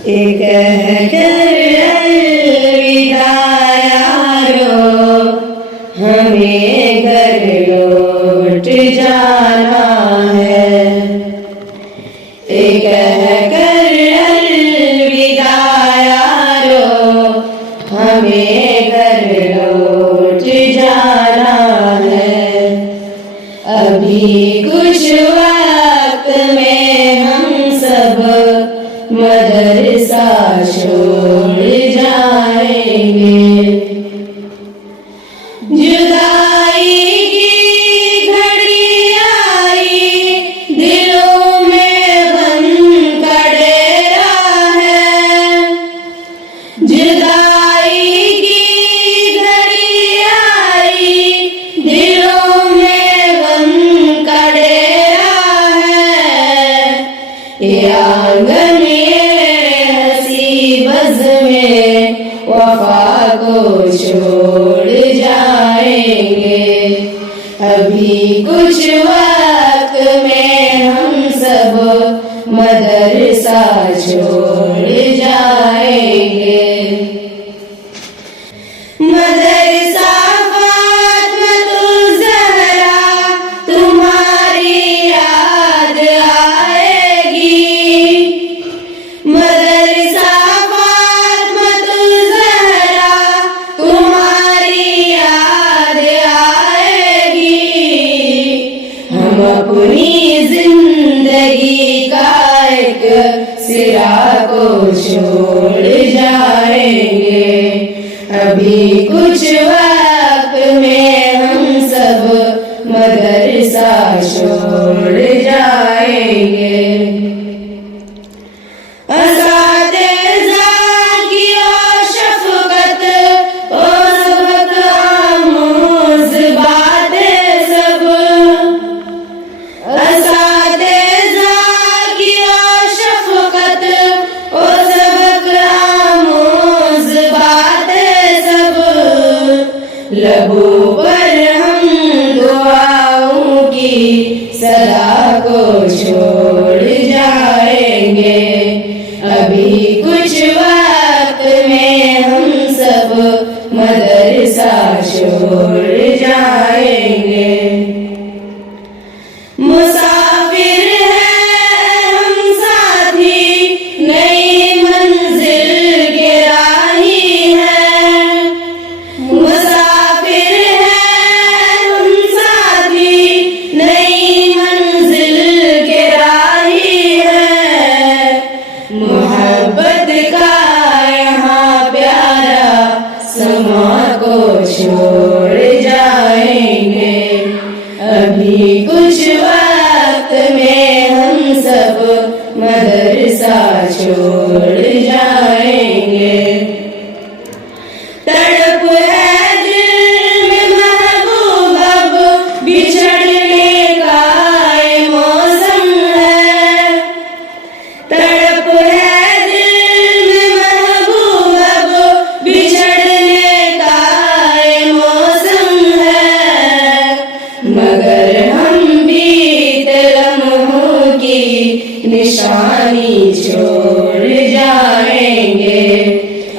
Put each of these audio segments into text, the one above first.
एक कर अलविदा यारो, हमें घर लौट जाना है। एक कर अलविदा यारो, हमें घर लौट जाना है। अभी कुछ वक्त में हम सब मदरसा छोड़ जाएंगे। जुदाई की घड़ी आई, दिलों में गम का डेरा है। जुदाई की घड़ी आई, दिलों में गम का डेरा है। ये आंगन में वफा को छोड़ जाएंगे। अभी कुछ वक्त में हम सब मदरसा छोड़ जाएंगे। मदरसा फातिमातुज़ ज़हरा, तुम्हारी याद आएगी। मदरसा अपनी जिंदगी का एक सिरा को छोड़ जाएंगे। अभी कुछ वक्त में हम सब मदरसा छोड़ जाएंगे। लबों पर हम दुआओं की सदा को छोड़ जाएंगे। अभी कुछ वक्त में हम सब मदरसा छोड़ जाएंगे। मुसाफिर हैं हम साथी, नई मंजिल के राही हैं। मुसाफिर हैं हम साथी, नई मंजिल के राही हैं। मोहब्बत का यहाँ प्यारा समा को छोड़ जाएंगे। अभी कुछ वक्त में हम सब मदरसा छोड़ जाएंगे। तड़प है दिल में महबूब, अब बिछड़ने का ये मौसम है। तड़प है दिल में महबूब, अब बिछड़ने का ये मौसम है। मगर हम बीते लम्हों की निशानी छोड़ जाएंगे।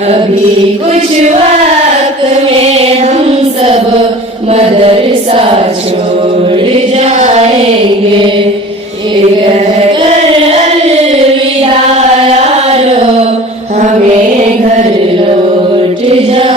अभी कुछ वक्त में हम सब मदरसा छोड़ जाएंगे। एक कर अलविदा यारो, हमें घर लौट जा